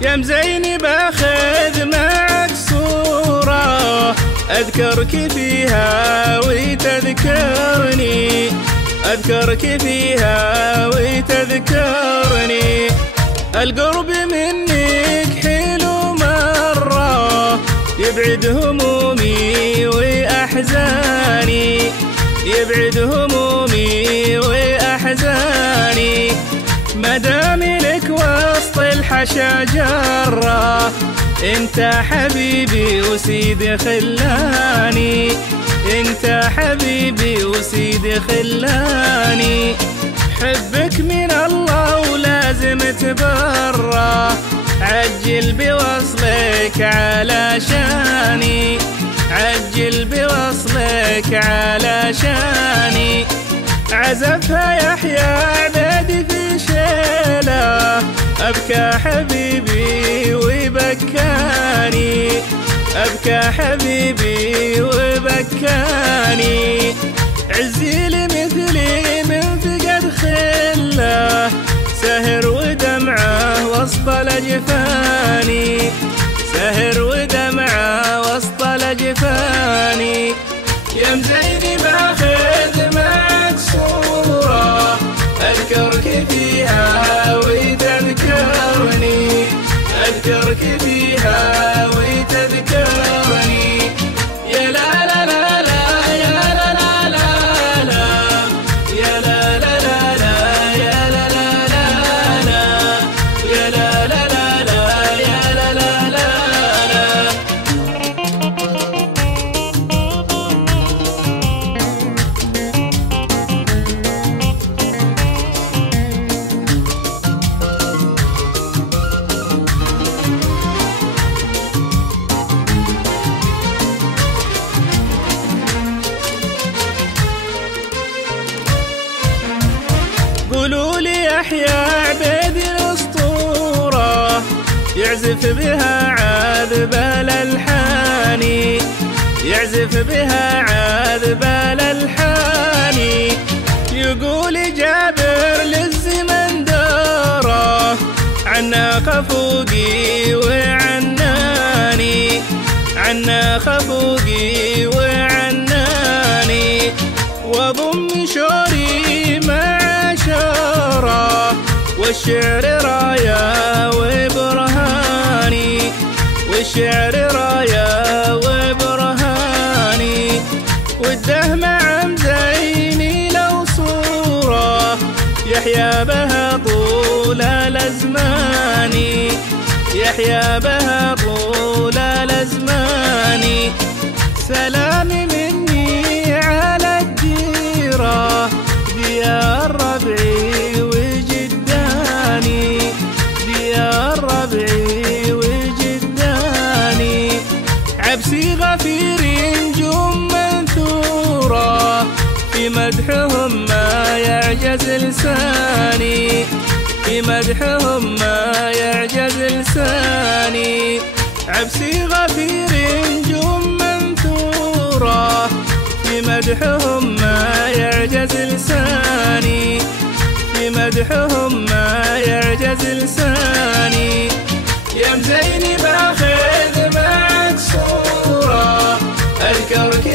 يا مزيني باخذ معك صورة أذكرك فيها وتذكرني، أذكرك فيها وتذكرني. القرب منك حلو مرة يبعد همومي وأحزاني، يبعد همومي وأحزاني. مدامي لك وسط الحشا جرة، انت حبيبي وسيدي خلاني، انت حبيبي وسيدي خلاني. حبك من الله ولازم تبرى، عجل بوصلك علشاني، عجل بوصلك علشاني. عزفها يحيى عبيدي في شيله، أبكى حبيبي وبكاني، أبكى حبيبي وبكاني. عزي لمثلي من فقد خله، سهر ودمعه وسط الأجفاني، سهر ودمعه وسط الأجفاني. يا مزيني باخذ معك صورة أذكرك فيها وتذكرني، أذكرك فيها وتذكرني. يا لا لا لا لا يا لا لا لا لا يا لا لا لا لا يا لا لا لا لا يا لا لا لا لا يا لا لا لا لا. قولوا لي يحيى عبيدي الأسطورة يعزف بها عذب الألحان، يعزف بها عذب الألحان. يقول جابر للزمن داره، عنا فوقي وعناني، عنا فوقي وعناني. وضم شوري مع شارة، والشعر راية وبرهاني، والشعر راية وبرهاني. والدهم عم زيني لو صورة يحيى بها طول الأزمان، يحيى بها طول الأزمان. سلامي مني على الديرة، ديار ربعي وجداني، ديار ربعي وجداني. عبسي غفير نجوم منثورة، في مدحهم ما يعجز لساني، في مدحهم ما يعجز لساني. عبسي غفير نجوم منثورة، في مدحهم ما يعجز لساني، في مدحهم ما يعجز لساني. يا مزيني باخذ معك صورة أذكرك